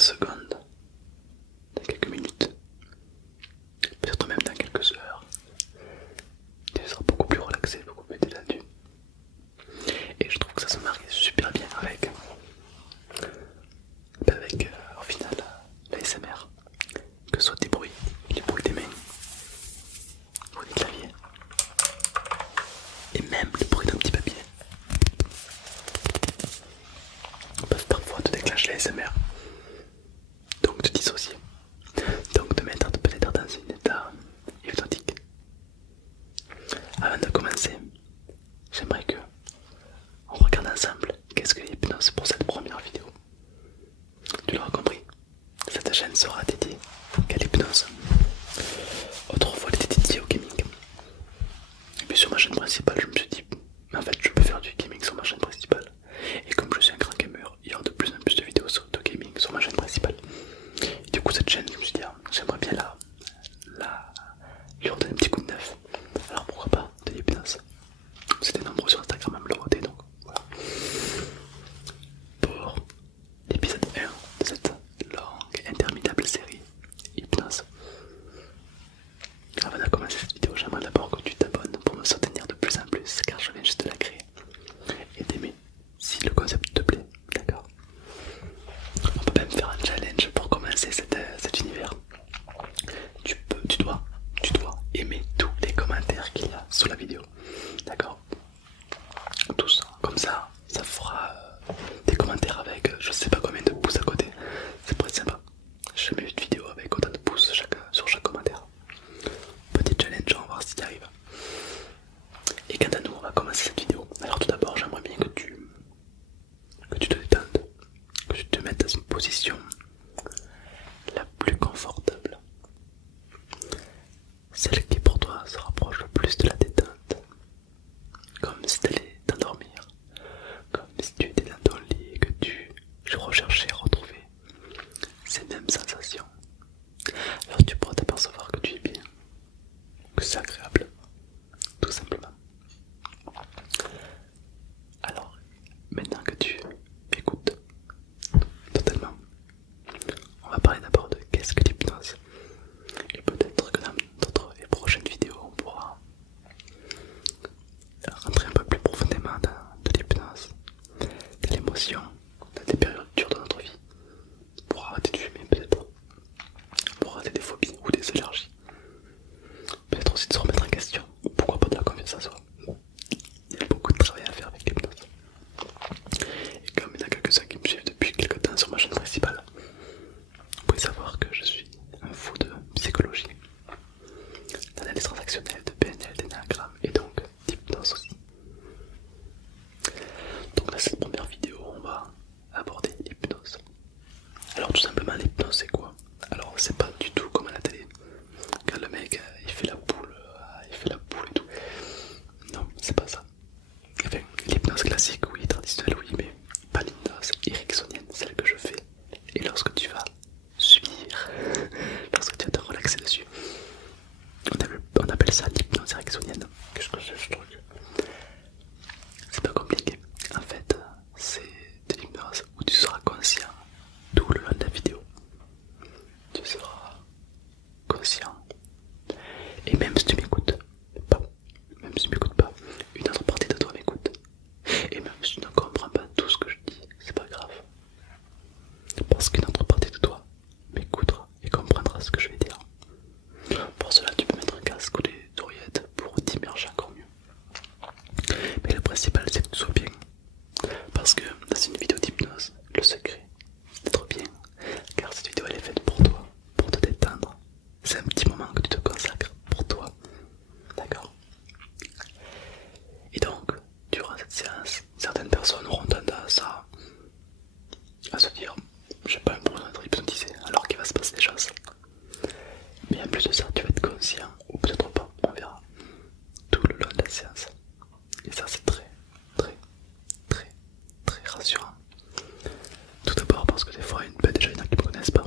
secondes, dans quelques minutes, peut-être même dans quelques heures, tu seras beaucoup plus relaxé, beaucoup plus détendu. Et je trouve que ça se marie super bien avec au final l'ASMR, que ce soit des bruits, les bruits des mains, les bruits des claviers, et même le bruit d'un petit papier peuvent parfois te déclencher l'ASMR, donc te dissocier, donc te mettre peut-être dans un état hypnotique. Avant de commencer, j'aimerais que on regarde ensemble qu'est-ce que l'hypnose pour cette première vidéo. Tu l'auras compris, cette chaîne sera dédiée qu'à l'hypnose. Autrefois elle était dédiée au gaming. Et puis sur ma chaîne principale je me suis dit, mais en fait je peux faire du gaming sur ma chaîne principale. Et comme je suis un grand gamer, il y aura de plus en plus de vidéos de gaming sur ma chaîne principale. Et du coup cette chaîne, je me suis dit, j'aimerais bien lui redonner un petit coup de neuf. Alors pourquoi pas de l'hypnose. C'était nombreux sur Instagram à me le voter, donc voilà. Pour l'épisode 1 de cette longue, interminable série hypnose. Avant de commencer cette vidéo, j'aimerais d'abord que tu t'abonnes pour me soutenir de plus en plus, car je viens juste de la créer. Et d'aimer si le concept te plaît, d'accord? On peut même faire un challenge pour commencer cet univers. Tu dois aimer tous les commentaires qu'il y a sous la vidéo, d'accord? Tous, comme ça fera des commentaires avec je sais pas combien de pouces à côté. Ça pourrait être sympa. J'ai jamais vu de vidéo avec autant de pouces sur chaque commentaire. Petit challenge, on va voir si tu y arrives. Et quant à nous, on va commencer cette vidéo. Alors tout d'abord, j'aimerais bien que tu te détendes, que tu te mettes dans une position la plus confortable, celle qui pour toi se rapproche le plus de la détente, comme si tu allais t'endormir, comme si tu étais dans ton lit et que tu recherchais à retrouver ces mêmes sensations. Alors tu pourras t'apercevoir que tu es bien, que c'est agréable, tout simplement. Alors, maintenant que tu m'écoutes totalement, on va parler d'abord de qu'est-ce que l'hypnose. Et peut-être que dans d'autres et prochaines vidéos, on pourra rentrer un peu plus profondément dans l'hypnose, de l'émotion, dans des périodes dures de notre vie, pour arrêter de fumer peut-être, pour arrêter des phobies ou des allergies, peut-être aussi de se remettre en question, ou pourquoi pas de la confiance en soi. Il y a beaucoup de travail à faire avec l'hypnose. Et comme il y en a quelques-uns qui me suivent depuis quelques temps sur ma chaîne principale, vous pouvez savoir que je suis un fou de psychologie, d'analyse transactionnelle, de PNL, d'énéagramme et donc d'hypnose aussi. Donc dans cette première vidéo, on va aborder l'hypnose. Alors tout simplement, l'hypnose c'est quoi? Alors c'est pas du tout comme à la télé, quand le mec il fait la boule et tout. Non, c'est pas ça. Enfin, l'hypnose classique, oui, traditionnelle, oui, mais pas l'hypnose ericksonienne, celle que je fais. Et lorsque tu vas subir, lorsque tu vas te relaxer dessus, on appelle ça l'hypnose ericksonienne. Qu'est-ce que c'est ce truc? C'est pas compliqué. En fait, c'est de l'hypnose où tu seras conscient tout le long de la vidéo. Tu seras conscient. Et même si tu m'écoutes pas, une autre partie de toi m'écoute. Et même si tu ne comprends pas tout ce que je dis, c'est pas grave. Parce qu'une autre partie de toi m'écoutera et comprendra ce que je vais dire. Pour cela, tu peux mettre un casque ou des oreillettes pour t'immerger encore mieux. Mais le principal, c'est que tu sois bien. Parce que dans une vidéo d'hypnose, le secret, c'est d'être bien. Car cette vidéo, elle est faite pour toi, pour te détendre. C'est un petit moment que tu te consacres pour toi. D'accord? Et donc, durant cette séance, certaines personnes auront tendance à se dire j'ai pas l'impression d'être hypnotisé alors qu'il va se passer des choses. Mais en plus de ça, tu vas être conscient, ou peut-être pas, on verra, tout le long de la séance. Et ça c'est très rassurant. Tout d'abord parce que des fois, déjà il y en a qui me connaissent pas.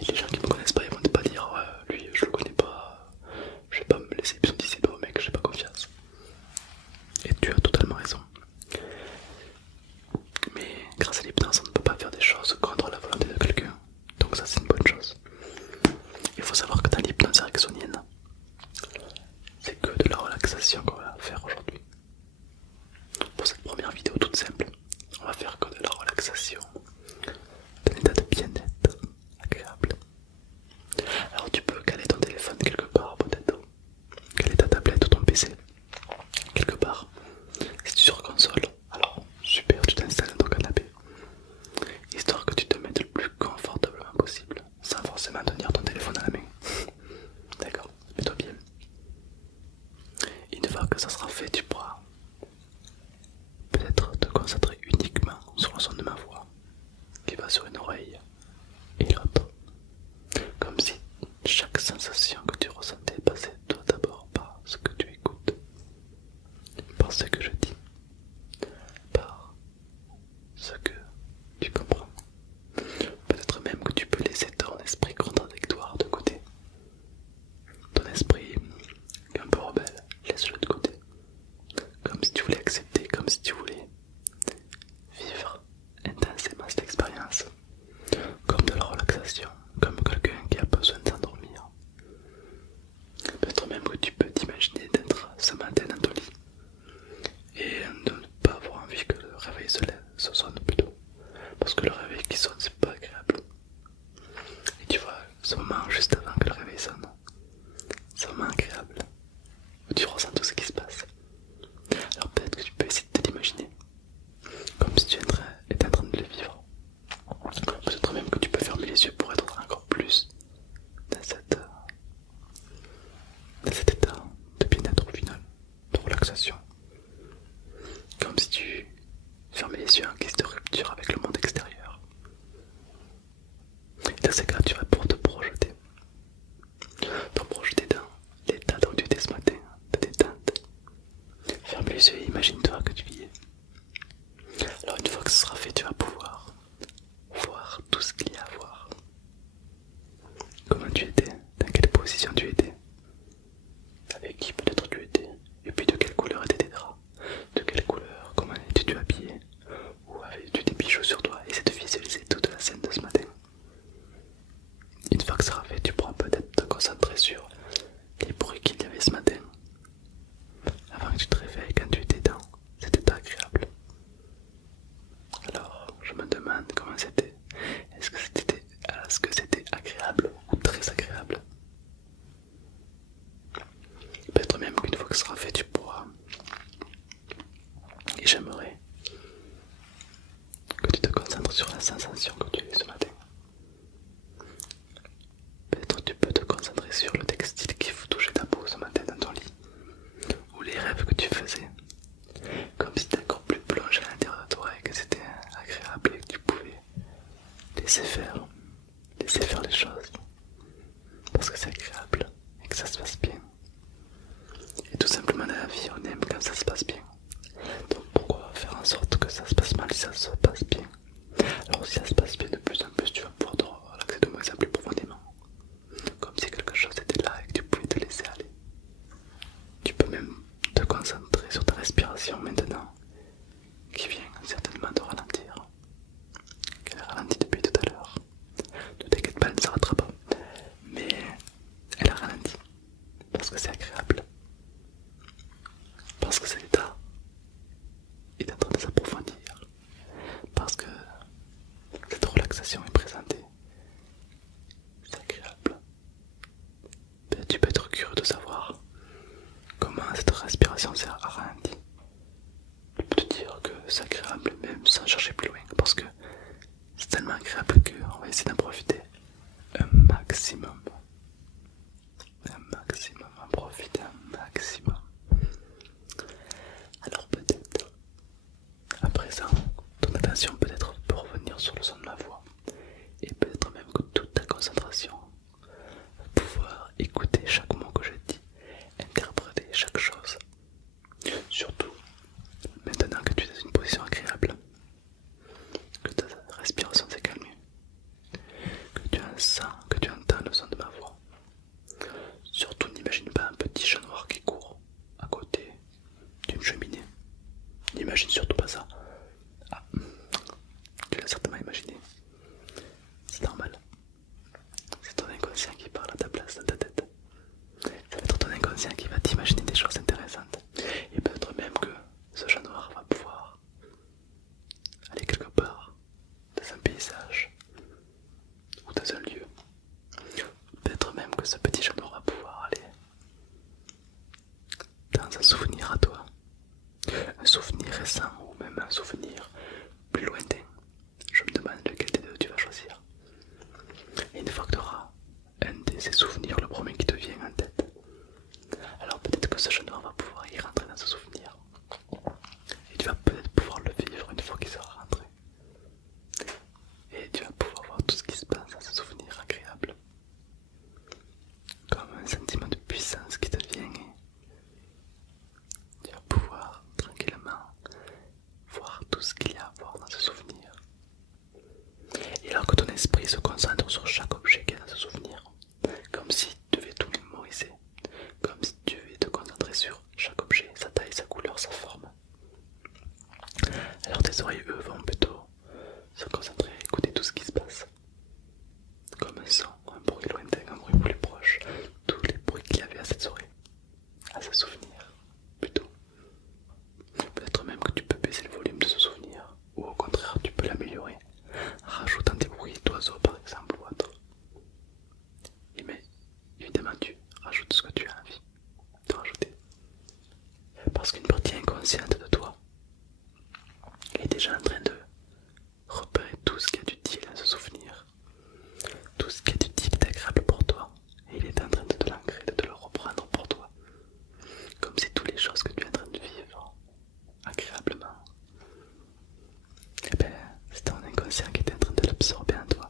Et les gens qui me connaissent pas, ils vont pas dire ouais, lui je le connais pas, je vais pas me laisser hypnotiser par un mec, j'ai pas confiance. Et tu as totalement raison. Mais grâce à l'hypnose, on ne peut pas faire des choses contre la volonté de quelqu'un. oreille et l'autre. Comme si chaque sensation que tu ressentais passait tout d'abord par ce que tu écoutes, par ce que je dis, par ce que tu comprends. Peut-être même que tu peux laisser ton esprit contradictoire de côté. Ton esprit un peu rebelle, laisse-le de côté. Comme si tu voulais accepter, comme si tu voulais vivre intensément cette expérience. Comme de la relaxation, comme quelqu'un qui a besoin de s'endormir. Peut-être même que tu peux t'imaginer d'être ce matin dans ton lit et de ne pas avoir envie que le réveil se sonne plutôt. Parce que le réveil qui sonne, c'est pas agréable. Et tu vois, ce moment juste avant que le réveil sonne, c'est un moment agréable où tu ressens tout ce qui se passe. Alors peut-être que tu peux essayer de t'imaginer comme si tu étais en train de le vivre. Peut-être même que tu peux fermer les yeux pour être encore plus dans cet état de bien-être au final, de relaxation. Comme si tu fermais les yeux en guise de rupture avec le monde extérieur. Et dans ces cas, tu vas pouvoir te projeter dans l'état dont tu étais ce matin, de détente. Ferme les yeux et imagine-toi que tu y es. Alors une fois que ce sera fait, tu vas pouvoir voir tout ce qu'il y a à voir. Comment tu étais, dans quelle position tu étais, avec qui peut-être tu étais, et puis de quelle couleur étaient tes draps, de quelle couleur, comment étais-tu habillé, ou avais-tu des bijoux sur toi. Essaie de visualiser toute la scène de ce matin. Une fois que ça sera fait, tu pourras peut-être te concentrer sur les bruits qu'il y avait ce matin, avant que tu te réveilles quand tu étais dans cet état agréable. Alors, je me demande comment c'était. Est-ce que c'était agréable ou très agréable? Peut-être même qu'une fois que ce sera fait, tu pourras. Et j'aimerais que tu te concentres sur la sensation que tu as eue ce matin. Peut-être tu peux te concentrer sur le textile qui vous touchait ta peau ce matin dans ton lit, ou les rêves que tu faisais, comme si tu étais encore plus plongé à l'intérieur de toi et que c'était agréable et que tu pouvais laisser faire les choses, parce que c'est agréable et que ça se passe bien. Et tout simplement dans la vie, on aime quand ça se passe bien. Donc pourquoi faire en sorte que ça se passe mal si ça se passe bien? Alors si ça se passe bien de plus en plus, tu vas pouvoir te relaxer de moins en plus profondément. Comme si quelque chose était là et que tu pouvais te laisser aller. Tu peux même te concentrer sur ta respiration maintenant, qui vient certainement de ralentir. Qu'elle a ralenti depuis tout à l'heure. Ne t'inquiète pas, elle ne s'arrêtera pas. Mais elle a ralenti. Parce que c'est agréable. Parce que cet état est en train de s'approfondir. Parce que cette relaxation est présentée. C'est agréable. Tu peux être curieux de savoir comment cette respiration s'est ralentie. Je peux te dire que c'est agréable même sans chercher plus loin. Parce que c'est tellement agréable qu'on va essayer d'en profiter un maximum. En profiter un maximum. Alors peut-être, à présent, ton attention peut-être peut revenir sur le son de ma voix. Et peut-être même que toute ta concentration va pouvoir écouter chaque mot que je dis, interpréter chaque chose. Surtout, maintenant que tu es dans une position agréable, que ta respiration s'est calmée, que tu entends le son de ma voix. Surtout n'imagine pas un petit chat noir qui court à côté d'une cheminée. N'imagine surtout pas ça. Ah, tu l'as certainement imaginé. esprit se concentre sur chaque objet qui est dans ce souvenir, comme si tu devais tout mémoriser, comme si tu devais te concentrer sur chaque objet, sa taille, sa couleur, sa forme. Alors tes oreilles, eux, vont plutôt se concentrer à écouter tout ce qui se passe, comme un son, un bruit lointain, un bruit plus proche, tous les bruits qu'il y avait à cette soirée, à ce souvenir, plutôt. Peut-être même que tu peux baisser le volume de ce souvenir, ou au contraire tu peux l'améliorer, rajoutant des bruits d'oiseaux par exemple ou autre. Mais évidemment tu rajoutes ce que tu as envie de rajouter. Parce qu'une partie inconsciente de toi est déjà en train de repérer tout ce qui a d'utile à ce souvenir, tout ce qui est utile et agréable pour toi, et il est en train de te l'ancrer, de te le reprendre pour toi, comme si toutes les choses que tu es en train de vivre agréablement, et ben c'est ton inconscient qui est en train de l'absorber en toi,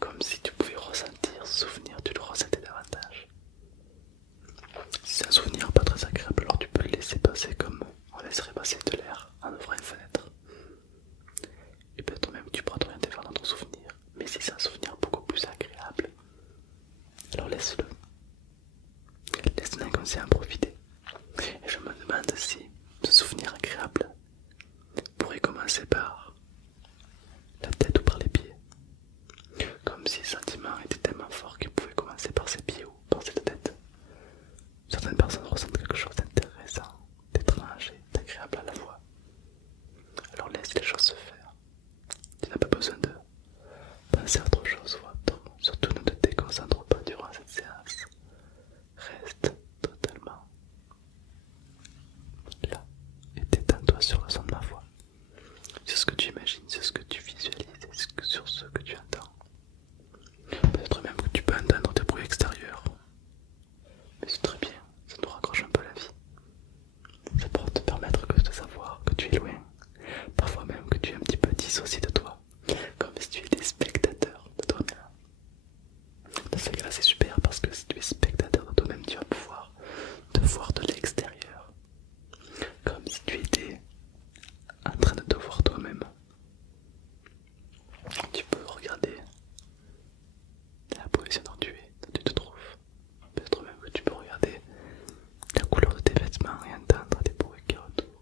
comme si tu pouvais ressentir ce souvenir, tu le ressentais davantage. Si c'est un souvenir pas très agréable, alors tu peux le laisser passer comme on laisserait passer de l'air en ouvrant une fenêtre. Et peut-être même que tu pourras t'orienter vers ton souvenir. Mais si c'est un souvenir beaucoup plus agréable, alors laisse-le. Laisse ton inconscient en profiter. Et je me demande si ce souvenir agréable pourrait commencer par la tête ou par les pieds. Comme si le sentiment était tellement fort qu'il pouvait commencer par ses pieds ou par cette tête. Certaines personnes ressentent quelque chose d'intéressant, d'étrange et d'agréable à la fois. Alors laisse les choses se faire. Tu n'as pas besoin de penser à autre chose ou autre. Surtout ne te déconcentre pas durant cette séance. Reste totalement là et détends-toi sur le son de ma voix. Sur ce que tu imagines, sur ce que tu visualises, sur ce que tu entends. Peut-être même que tu peux entendre des bruits extérieurs. Mais c'est très bien, ça nous raccroche un peu la vie. Ça pourra te permettre de savoir que tu es loin. Parfois même que tu es un petit peu dissocié de toi. Comme si tu étais spectateur de toi-même. Dans ce cas-là, c'est super parce que si tu es spectateur de toi-même, tu vas pouvoir te voir de l'extérieur. Comme si tu étais en train de te voir toi-même. Tu peux regarder la position dont tu te trouves. Peut-être même que tu peux regarder la couleur de tes vêtements et entendre des bruits qui retournent.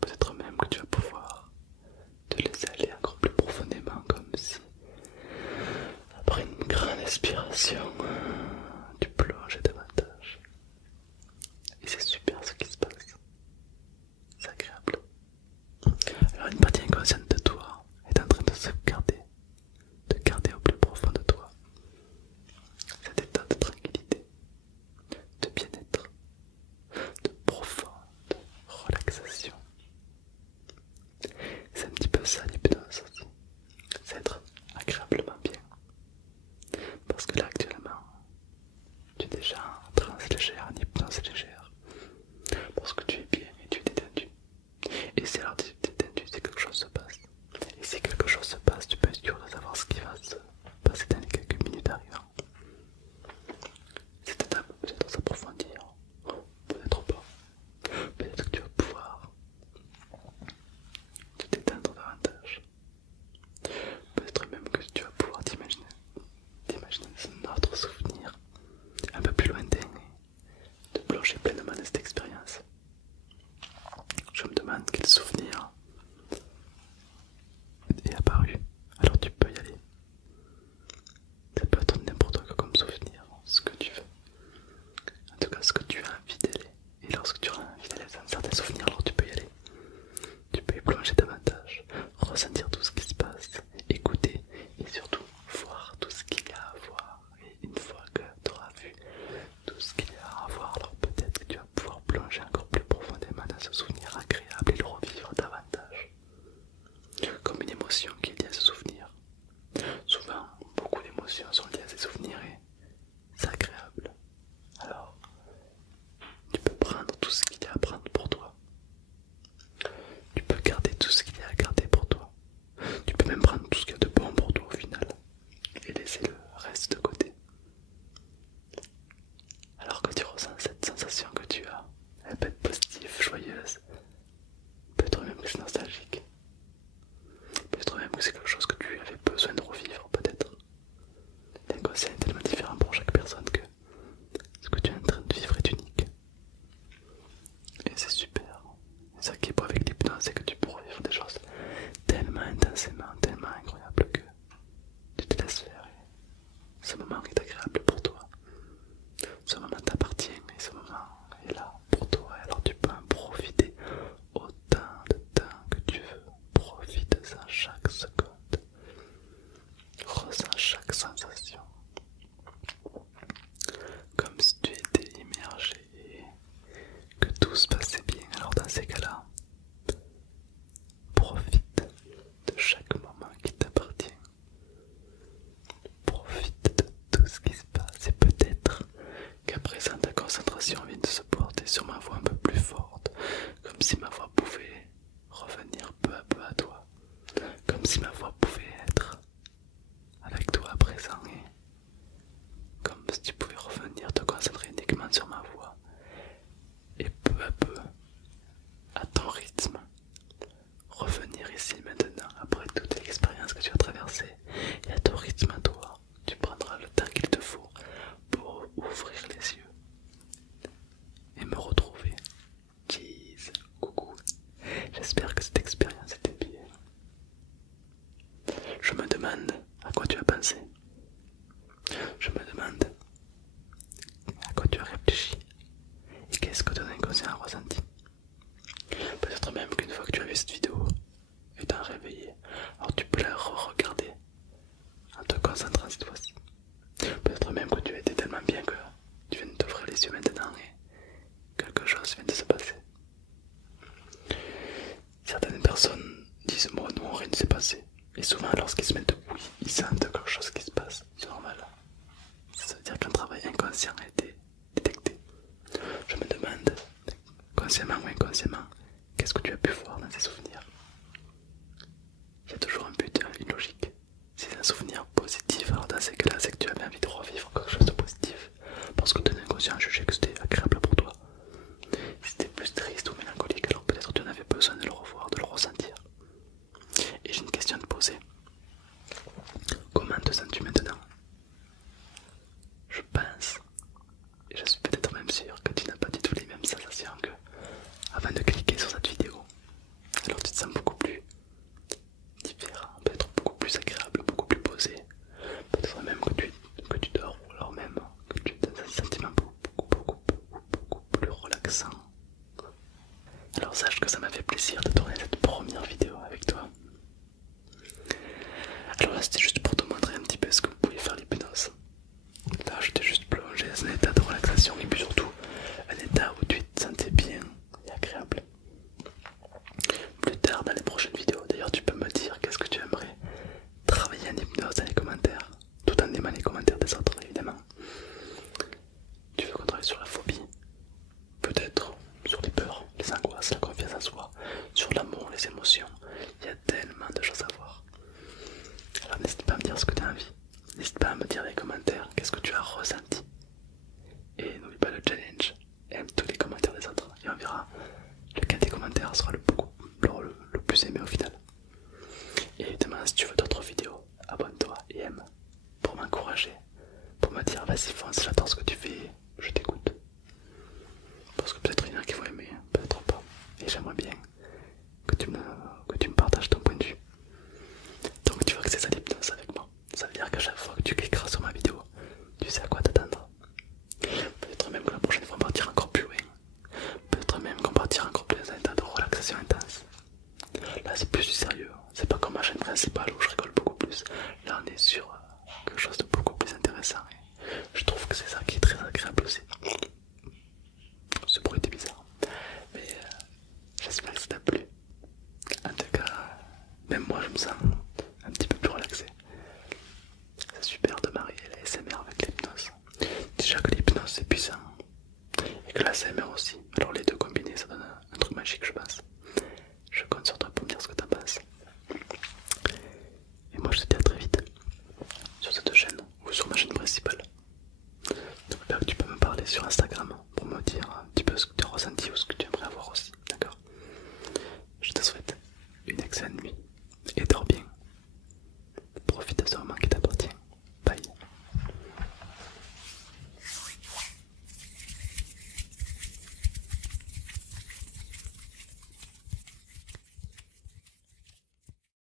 Peut-être même que tu vas pouvoir te laisser aller encore plus profondément, comme si après une grande expiration tu plongeais davantage. Et c'est super ce qui se passe, c'est agréable. Alors une partie inconsciente de toi est en train de garder au plus profond de toi cet état de tranquillité, de bien-être, de profonde relaxation. C'est un petit peu ça l'hypnose aussi, c'est être agréablement bien. Parce que là actuellement, tu es déjà en transe légère, en hypnose légère. Parce que tu es bien et tu es détendu. Et si alors tu es détendu, c'est quelque chose se passe. Et si quelque chose se passe, tu peux être sûr de savoir ce qui va se passer dans les quelques minutes arrivant. Cette étape peut peut-être s'approfondir, peut-être pas. Peut-être que tu vas pouvoir te détendre davantage. Peut-être même que tu vas pouvoir t'imaginer un autre souvenir un peu plus lointain et te plonger pleinement dans cette expérience. Je me demande quel souvenir est apparu, alors tu peux y aller. Ça peut être n'importe quoi comme souvenir, ce que tu veux. En tout cas, ce que tu as envie d'aller. Et lorsque tu auras envie d'aller dans certains souvenirs, alors tu peux y aller. Tu peux y plonger davantage, ressentir tout ce qui se passe, écouter et surtout voir tout ce qu'il y a à voir. Et une fois que tu auras vu tout ce qu'il y a à voir, alors peut-être que tu vas pouvoir plonger encore plus profondément dans ce souvenir agréable et le revivre davantage. Comme une émotion qui est liée à ce souvenir. Souvent, beaucoup d'émotions sont liées à ces souvenirs et c'est agréable. Alors, tu peux prendre tout ce qu'il y a à prendre pour toi. Tu peux garder tout ce qu'il y a à garder pour toi. Tu peux même prendre tout ce qu'il y a de bon pour toi au final et laisser le reste de côté. Alors que tu ressens cette sensation que tu as, elle peut être positive, joyeuse, peut-être même que c'est nostalgique, peut-être même que c'est quelque chose chaque sensation, comme si tu étais immergé, que tout se passait bien. Alors dans ces cas-là, profite de chaque moment qui t'appartient. Profite de tout ce qui se passe et peut-être qu'à présent ta concentration vient de se porter sur ma voix un peu plus forte, comme si ma voix pouvait revenir peu à peu à toi, comme si ma voix pouvait être avec toi à présent et comme si tu pouvais revenir te concentrer uniquement sur ma voix et peu à peu, à ton rythme, revenir ici maintenant après toute l'expérience que tu as traversée et à ton rythme à toi, tu prendras le temps qu'il te faut pour ouvrir les yeux et me retrouver. Cheese, coucou, j'espère que cette expérience était bien. Je me demande à quoi tu as pensé. Je me demande à quoi tu as réfléchi et qu'est-ce que ton inconscient a ressenti. Peut-être même qu'une fois que tu as vu cette vidéo et t'en réveillé, alors tu peux la re-regarder en te concentrant cette fois-ci. Peut-être même que tu as été tellement bien que tu viens de t'ouvrir les yeux maintenant et quelque chose vient de se passer. Certaines personnes disent moi non, rien ne s'est passé. Et souvent lorsqu'ils se mettent debout, ils sentent quelque chose qui se passe. C'est normal. Ça veut dire qu'un travail inconscient a été détecté. Je me demande, consciemment ou inconsciemment, qu'est-ce que tu as pu voir dans ces souvenirs. Il y a toujours un but, une logique. Si c'est un souvenir positif, alors dans ces cas-là, c'est que tu avais envie de revivre quelque chose de positif. Parce que ton inconscient a jugé que c'était agréable pour toi. Si c'était plus triste ou mélancolique, alors peut-être tu en avais besoin de le revoir, de le ressentir. Et j'ai une question à te poser. Comment te sens-tu maintenant? Je pense, et je suis peut-être même sûr que tu n'as pas du tout les mêmes sensations que avant de cliquer sur cette vidéo. Alors tu te sens beaucoup plus différent, peut-être beaucoup plus agréable, beaucoup plus posé. Peut-être même que tu dors, ou alors même que tu as un sentiment beaucoup plus relaxant. Alors sache que ça m'a fait plaisir de tourner cette première vidéo avec toi. Alors là c'était juste pour te montrer un petit peu ce que vous pouvez faire l'hypnose. Là je t'ai juste plongé dans un état de relaxation et puis surtout un état où tu te sentais bien et agréable. Plus tard dans les prochaines vidéos, d'ailleurs tu peux me dire qu'est-ce que tu aimerais travailler en hypnose dans les commentaires, tout en aimant les commentaires des autres évidemment. Tu veux qu'on travaille sur la phobie, peut-être sur les peurs, les angoisses, la confiance en soi, sur l'amour, les émotions. Il y a tellement de choses à voir. Alors n'hésite pas à me dire ce que tu as envie. N'hésite pas à me dire dans les commentaires qu'est-ce que tu as ressenti. Et n'oublie pas le challenge. Aime tous les commentaires des autres. Et on verra lequel des commentaires sera le plus aimé au final. Et évidemment si tu veux d'autres vidéos, abonne-toi et aime pour m'encourager. Pour me dire vas-y fonce, j'adore ce que tu fais, je t'écoute. Parce que peut-être il y en a qui vont aimer, peut-être pas. Et j'aimerais bien que tu me partages ton point de vue. Donc tu vois que c'est ça l'hypnose avec moi. Ça veut dire qu'à chaque fois que tu cliqueras sur ma vidéo, tu sais à quoi t'attendre. Peut-être même que la prochaine fois on partira encore plus loin. Peut-être même qu'on partira encore plus dans un état de relaxation intense. Là c'est plus du sérieux, c'est pas comme ma chaîne principale où je rigole beaucoup plus. Là on est sur quelque chose de beaucoup plus intéressant et je trouve que c'est ça qui est très agréable aussi. Ce bruit était bizarre, mais j'espère que ça t'a plu. En tout cas, même moi je me sens un petit peu plus relaxé. C'est super de marier la SMR avec l'hypnose. Déjà que l'hypnose c'est puissant et que la SMR aussi. Alors les deux combinés ça donne un truc magique je pense. Je compte sur toi pour me dire ce que t'en penses. Et moi je te dis à très vite sur cette chaîne ou sur ma chaîne principale. Donc là tu peux me parler sur Instagram pour me dire un petit peu ce que tu as ressenti ou ce que tu aimerais avoir aussi. D'accord? Je te souhaite une excellente nuit.